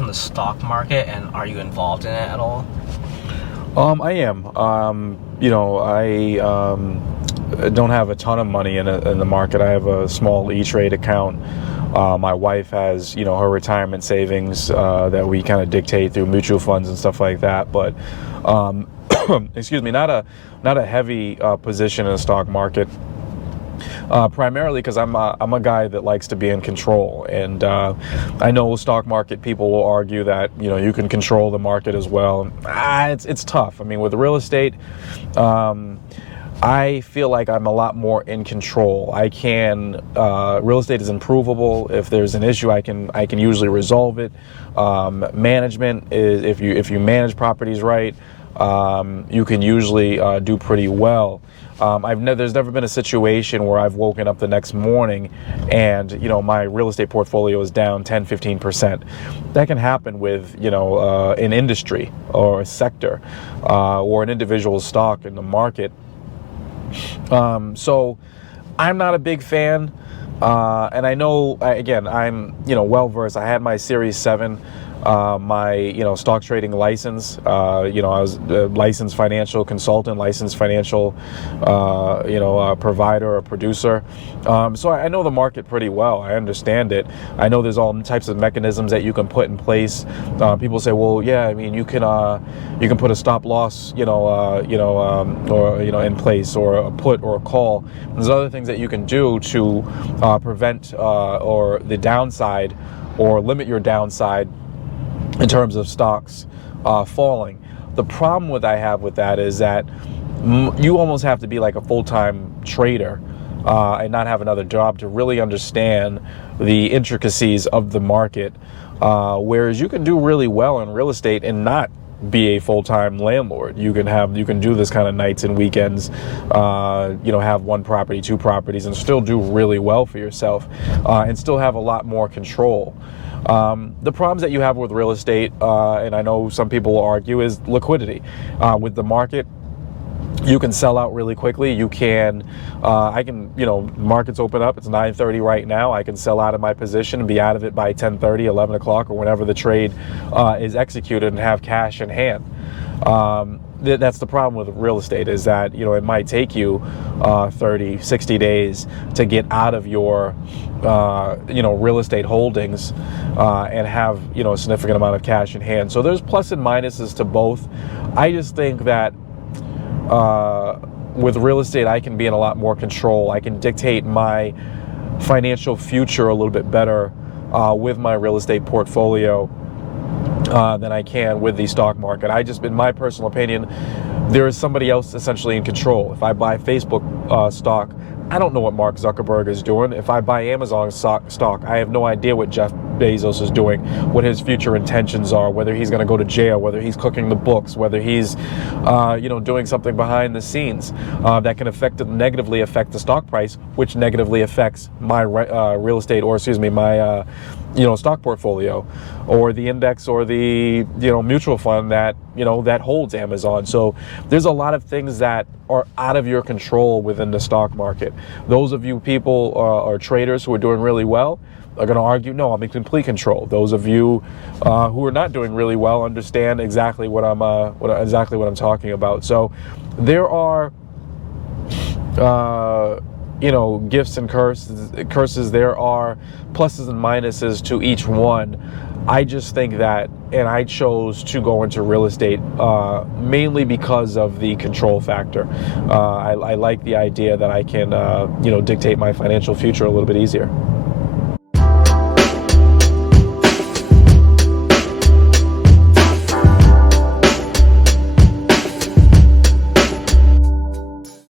thoughts on the stock market, and are you involved in it at all? I am. I don't have a ton of money in the market. I have a small E-Trade account. My wife has, her retirement savings that we kind of dictate through mutual funds and stuff like that. But, excuse me, not a heavy position in the stock market. Primarily because I'm a guy that likes to be in control, and I know stock market people will argue that you can control the market as well. It's tough. I mean, with real estate, I feel like I'm a lot more in control. I can real estate is improvable. If there's an issue, I can usually resolve it. Management is if you manage properties right, you can usually do pretty well. There's never been a situation where I've woken up the next morning and, my real estate portfolio is down 10, 15%. That can happen with, an industry or a sector or an individual stock in the market. So I'm not a big fan. And I know, again, I'm, well versed. I had my Series 7. My stock trading license. I was a licensed financial consultant, licensed financial provider or producer. So I know the market pretty well. I understand it. I know there's all types of mechanisms that you can put in place. People say, well, yeah, I mean, you can put a stop loss, or in place, or a put or a call. There's other things that you can do to prevent or the downside or limit your downside in terms of stocks falling. The problem I have with that is that you almost have to be like a full-time trader and not have another job to really understand the intricacies of the market. Whereas you can do really well in real estate and not be a full-time landlord. You can do this kind of nights and weekends, have one property, two properties, and still do really well for yourself and still have a lot more control. The problems that you have with real estate, and I know some people will argue, is liquidity. With the market, you can sell out really quickly. You can, markets open up. It's 9:30 right now. I can sell out of my position and be out of it by 10:30, 11 o'clock, or whenever the trade is executed, and have cash in hand. That's the problem with real estate, is that, it might take you 30, 60 days to get out of your, real estate holdings and have, a significant amount of cash in hand. So there's plus and minuses to both. I just think that with real estate, I can be in a lot more control. I can dictate my financial future a little bit better with my real estate portfolio than I can with the stock market. In my personal opinion, there is somebody else essentially in control. If I buy Facebook stock, I don't know what Mark Zuckerberg is doing. If I buy Amazon stock, I have no idea what Jeff Bezos is doing, what his future intentions are, whether he's going to go to jail, whether he's cooking the books, whether he's, doing something behind the scenes that can negatively affect the stock price, which negatively affects my real estate, or my stock portfolio, or the index, or the mutual fund that that holds Amazon. So there's a lot of things that are out of your control within the stock market. Those of you people or traders who are doing really well are going to argue, no, I'm in complete control. Those of you who are not doing really well understand exactly what I'm talking about. So there are gifts and curses. There are pluses and minuses to each one. I just think that, and I chose to go into real estate mainly because of the control factor. I like the idea that I can, dictate my financial future a little bit easier.